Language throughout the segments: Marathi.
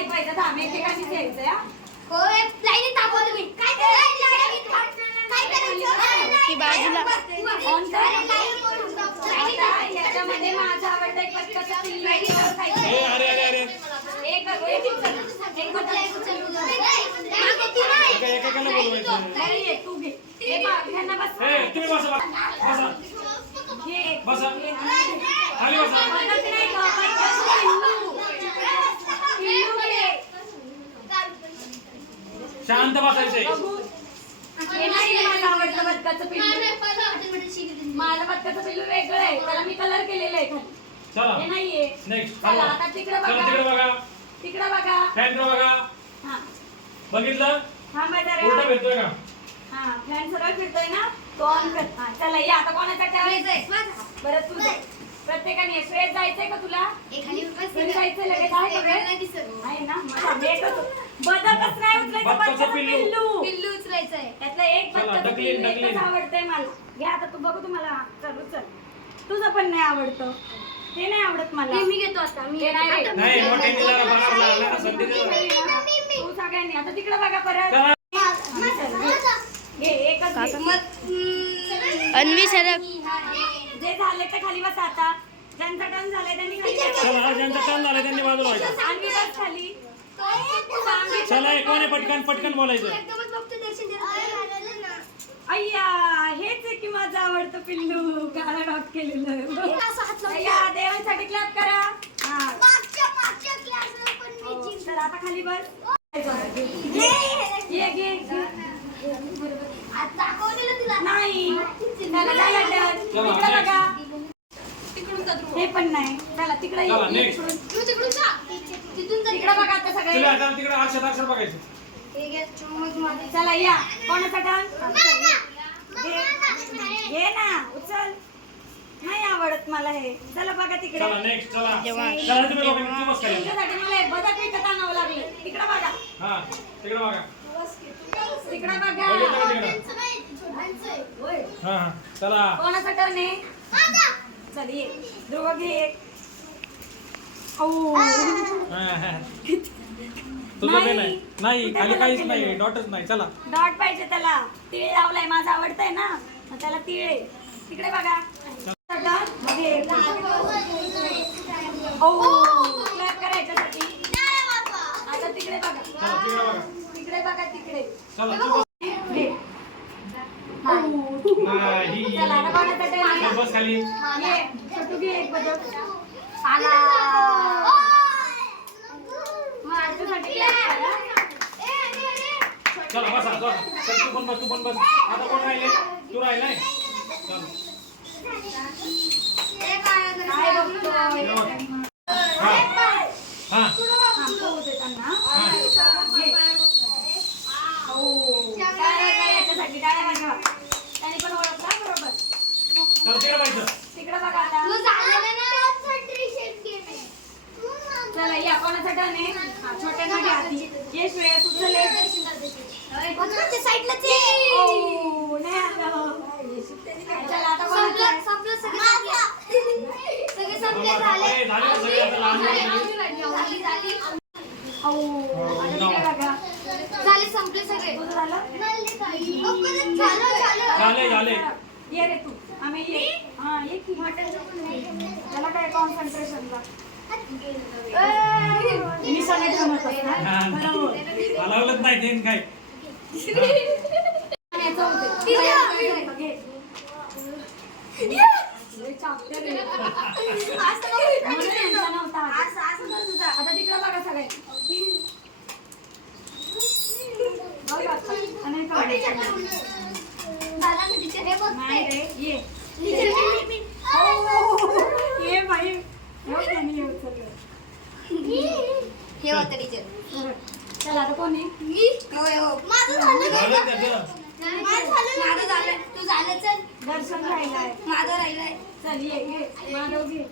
नाही पाहिजे थांब हा. होय लाईनीत तुम्ही काय करायचं काय करायचं ती बाजूला. कोणतं? आता याच्यामध्ये माझा आवडता एक पटकन पिल्लू आहे, त्यावर खायचं. ए, अरे अरे अरे एक एक चल. एक बदल. एका एकेकाला बोलवायचं बरं ये, तू घे. हे बघ, ह्यांना बस. ए तुम्ही बसा बसा घे एक. बसा घे. खाली बसा का? पटकन पिल्लू. पिल्लू घे. शांत बसायचंय बघू. हे नाही माझं आवडतं बदकाचं पिल्लू माझं बदकाचं पिल्लू वेगळं आहे. त्याला मी कलर केलेला आहे. खाली. चला. हे नाहीये. नेक्स्ट चला आता तिकडे चला तिकडे बघा. बघा तिकडे बघा. फॅन बघा. हा. बघितलं? उलटा भेटतोय का? हा फॅन सरळ फिरतोय ना? तो ऑन कर. हा चला या. आता कोणाचा ठेवायचंय बरं तू जाय. प्रत्येकाने श्रेय जायचंय का तुला? घरी जायचंय लगेच. आहे का वेळ? आहे ना बदकच नाही उचलायचं बदकाचं बदकाचं पिल्लू. पिल्लू. त्यातलं एक चला, बदकाचं ढकलीन, पिल्लू ढकलीन. एकच आवडतंय मला. घे आता तू बघू तुम्हाला. चल उचल तुझं पण नाही आवडतं. ते नाही आवडत मला. मी घेतो आता मी ते नाही रे. नाही मोठ्यांनी जरा बघा लागला ना संधी दे जरा. तू सगळ्यांनी आता तिकडे बघा परत. चला. हा, चल, घे. घे एकच घे. अन्वी सरक जे झाले ते खाली बस आता. ज्यांचा टर्न झालाय त्यांनी खाली बसा. चला हा ज्यांचा टर्न झाला त्यांनी बाजूला व्हायचं आणि बस खाली. चला पटकन पटकन बोलायचं. एकदमच बघतो दर्शन देत. अय्या हेच आहे की माझं आवडतं पिल्लू. काळा डॉट केलेलं. असं हात लावून अय्या देवांसाठी क्लॅप करा. हा. मागच्या मागच्या क्लासला पण मी जिंकलो. चल आता खाली बस. ये घे तुला नाही. चला झालं turn. चला, तिकडे next. बघा. हे पण नाही. चला तिकडे चला, next. तिकडून. तू तिकडून जा. तिथून जा. तिकडे बघा आता सगळे. चला आता तिकडे अक्षर अक्षर बघायचं. घे, चम्मच मध्ये. चला या. कोणाचा मामा, घे ना उचल. नाही आवडत मला हे. चला बघा तिकडे. चला नेक्स्ट चला. जेव्हा- चला तुम्ही दोघांनी तू बस खाली तुमच्यासाठी मला एक बदक विकत आणावं लागले. तिकडे बघा. हा तिकडे बघा. तिकडे बघा. तिकडे. त्यांचं नाही, त्यांचं आहे. हा हा चला. कोणाचा टर्न आहे? मामा. चल ये. ध्रुव घे. एक. हा, हा. तुझं नाही. नाही. खाली काहीच नाही डॉटच नाही. चला. डॉट पाहिजे त्याला. तिळ लावलाय. माझा आवडतंय ना. मग त्याला तिळ. आहे. तिकडे बघा. टर्न मग हे एक. औ. Clap करा याच्यासाठी नाही बाबा. आता तिकडे बघा. तिकडे बघा तिकडे. चला. हा. नाही. चला? चल, बस खाली. ये छोटू घे एक आला. मग. चला बसा चला. चल तू पण बस तू पण बस. आता कोण राहिले तू राहिलाय चल? काय बघतोय? ये बघ. हा हा हा, पोहू दे त्यांना. घे. हो. टाळ्या करा याच्यासाठी, टाळ्या वाजवा. त्याने पण ओळखला बरोबर. चल तिकडे पाहिजे तिकडं बघा आता. तू झालेलं ना? Concentration game आहे. चला या कोणाचा टर्न आहे हा, छोट्यांना घ्या आधी. ये श्रेया तू चल आहे. ओ, नाही आलं. चला आता कोणाचं आहे? ओ, आता तिकडे बघा. झाले, संपले सगळे. तुझं झालं? ये रे तू. आम्ही ये. हा ये की. त्याला काय कॉन्सन्ट्रेशनला मी हलवलंच नाही ते काय हा. आता तिकडं बघा सगळे हे. नाही रे ये ये बाई हो त्यांनी हे उचललं. हे होतं teacher. चला आता कोणी होय, हो. माझं झालं ना? झालं. त्याचं माझं झालं ना? माझं झालं. तू झालं, चल. दर्शन राहिलाय माझं राहिलंय. चल ये घे माधव घे.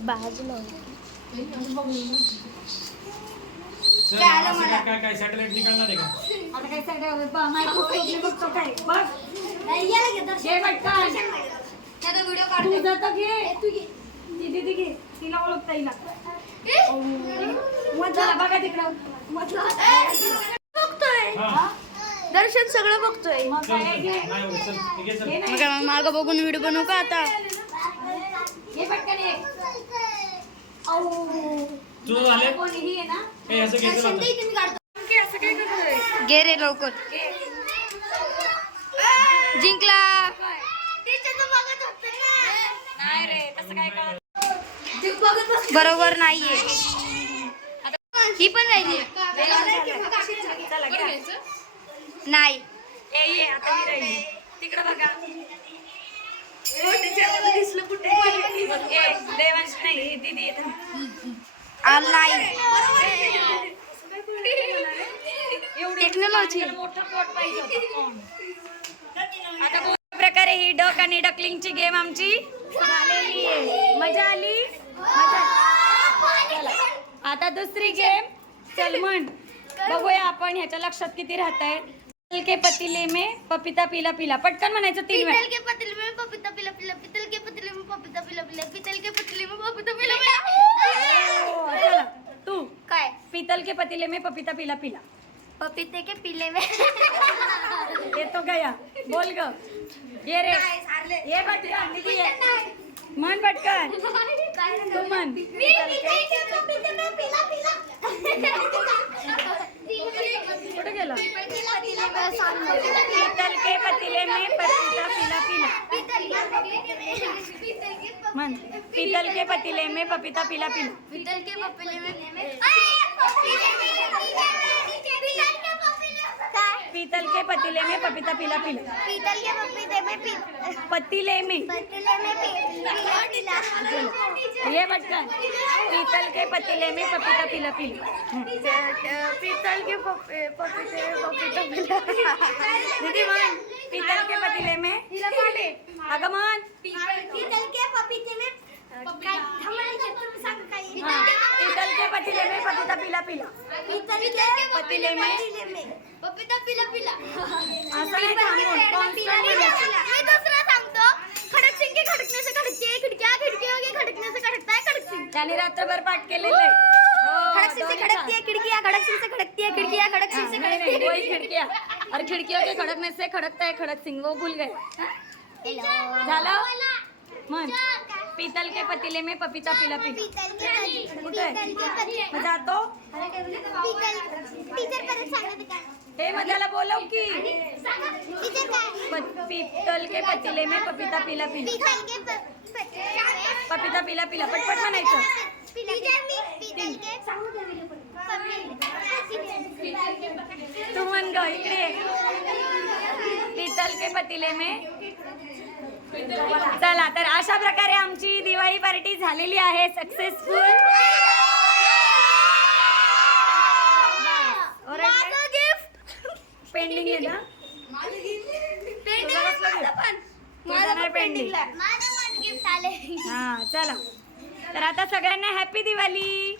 बाजूला. चल, काय आलं मला? काय काय सॅटेलाइट निघालणार आहे का? आता काय सगळं मायक्रोफोन बघतो काय? बघ नाही, याला घे, दर्शन. घे पटकन त्याचा व्हिडिओ काढते तुझं तर घे. तू दीदी तिला ओळखता येईल बघा तिकडं. बघतोय. दर्शन सगळं बघतोय. मग. मग काय मागं बघून व्हिडिओ बनवू का आता? गे रे लवकर. जिंकला. टीचरचं बघत होतं ना. नाही रे तसं काय कर बरोबर नाहीये. ही पण राहिली. नाही. ए ये आता मी राहिली. तिकडे बघा. ए, देवांश नाही दीदी इथं. आ, नाही. एवढी टेक्नॉलॉजी मोठं पोट पाहिजे होतं. आता कोणत्या प्रकारे ही डक आणि डकलिंगची गेम आमची. झालेली आहे. मजा आली? मजा. आता दुसरी गेम चल म्हण. बघूया आपण ह्याच्या लक्षात किती राहत आहे के पतीले में पपिता पिला पिला. पटकन म्हणायचं तीन पीतल वेळा. के पतीले में पपीता पिला पिला. पीतल के पतीले में पपीता पिला पिला. पीतल के पतीले में पपीता पिला पिला. हो, चला. तू. काय? पीतल के पतीले में पपीता पिला पिला. पपीते के पीले में ये. तो गया बोल ग. ये रे. ये पटकन दीदी ये. मन पटकन. तू मन मी पीतल के कुठे गेला पीतल के पतीले में पीतल के पतीले में पपीता पिला पिला. पीतल के पीतल के मन पीतल के पतीले में पपीता पिला पिला. पीतल के पपीले में पीतल के पतीले में पपीता पिला पिला। पीतल के पपीते में पतीले में। पतीले में पी- पिला पिला। ये पटकन पीतल के पतीले में पपीता पिला पिला। पीतल के पपीते में पपीता पिला। दीदी मन पीतल के पतीले में। अगं मन पीतल के पपीते में हाँ, पीतल के पतीले में पपीता पिला पिला। पीतल के पतीले में। पपीता पिला पिला. मी दुसरा सांगतो खडक सिंग के खडकने से खडकते खिडक्या खिडकियों के खडकने से खडकता है खडक सिंग त्याने रात्रभर पाठ केलेलं आहे. खडक सिंग से खडकती है खिड़कियाँ खडक सिंग से खडकती है. खिड़कियाँ खडक सिंग से हाँ, नहीं नहीं वही खिड़कियाँ और खिड़कियों के खड़कने से खड़कता है? खड़क सिंह वो भूल गए झालं मन पीतल के पतीले में पपीता पिला के कुठे मग जातो टीचर परत सांगत हे मग त्याला बोलव की. पीतल के पतीले में पपीता पिला पिला. पपीता पिला पिला पटपट म्हणायचं. तू म्हण ग इकडे. पीतल के पतीले में. चला तर अशा प्रकारे आमची दिवाळी पार्टी झालेली आहे सक्सेसफुल माझं gift. पेंडिंग आहे ना? पेंडिंग हा चला. तर आता सगळ्यांना हॅपी दिवाळी.